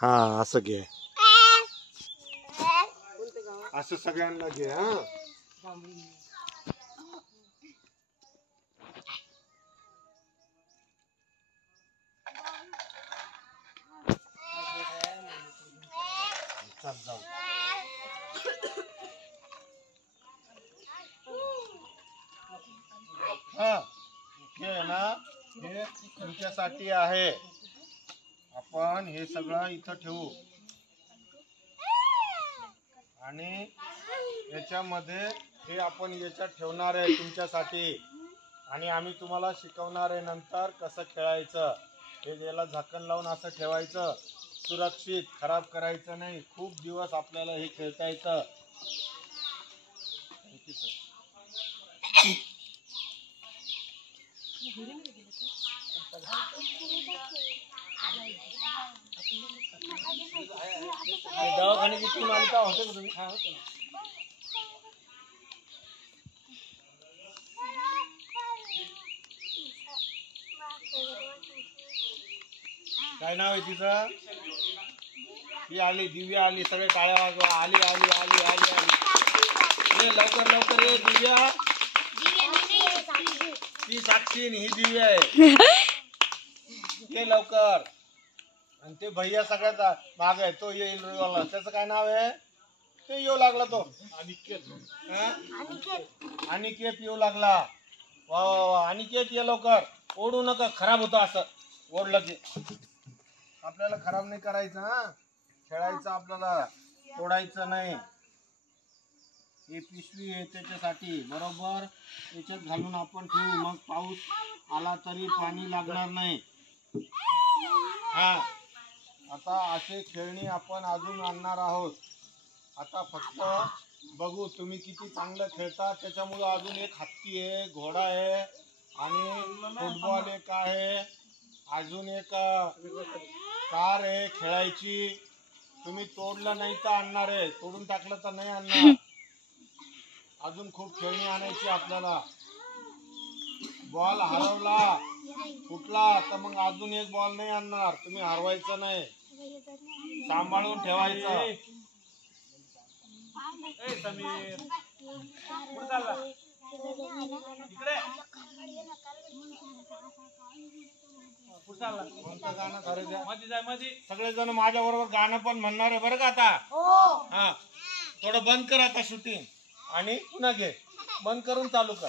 हा असं घे, असं सगळ्यांना घे. हा चल जाऊ. हा हे ना, हे तुमच्यासाठी आहे. आपण हे सगळं इथं ठेवू आणि याच्यामध्ये हे आपण याच्यात ठेवणार आहे तुमच्यासाठी. आणि आम्ही तुम्हाला शिकवणार आहे नंतर कसं खेळायचं. हे याला झाकण लावून असं ठेवायचं, सुरक्षित, खराब करायचं नाही. खूप दिवस आपल्याला हे खेळता येतं. दवाखान्याची टीम आली का? होते का तुम्ही? काय नाव आहे तिचं? ती आली, दिव्या आली. सगळे टाळ्या वाजवा. आली आली आली आली आली. ये लवकर लवकर ये दिव्या. ती साक्षी ही दिव्या आहे. ये लवकर. आणि ते भैया सगळ्यात माग आहे, तो येईल वाला. त्याचं काय नाव आहे? ते येऊ लागला तो अनिकेत येऊ लागला. वा वा वा. अनिकेत ये लवकर. ओढू नका, खराब होतं असं. ओढलं की आपल्याला खराब नाही करायचं. हा खेळायचं, आपल्याला तोडायचं नाही. हे पिशवी आहे त्याच्यासाठी, बरोबर याच्यात घालून आपण ठेवू. मग पाऊस आला तरी पाणी लागणार नाही. हा आता असे खेळणी आपण अजून आणणार आहोत. आता फक्त बघू तुम्ही किती चांगलं खेळता. त्याच्यामुळे अजून एक हत्ती आहे, घोडा आहे आणि फुटबॉल एक आहे, अजून एक कार आहे खेळायची. तुम्ही तोडलं नाही तर आणणार आहे, तोडून टाकलं तर नाही आणणार. अजून खूप खेळणी आणायची आपल्याला. बॉल हरवला, फुटला तर मग अजून एक बॉल नाही आणणार. तुम्ही हरवायचं नाही, सांभाळून ठेवायचं. सगळेजण माझ्या बरोबर गाणं पण म्हणणार आहे बरं का आता. हा थोडं बंद कर आता शूटिंग आणि पुन्हा घे. बंद करून चालू कर.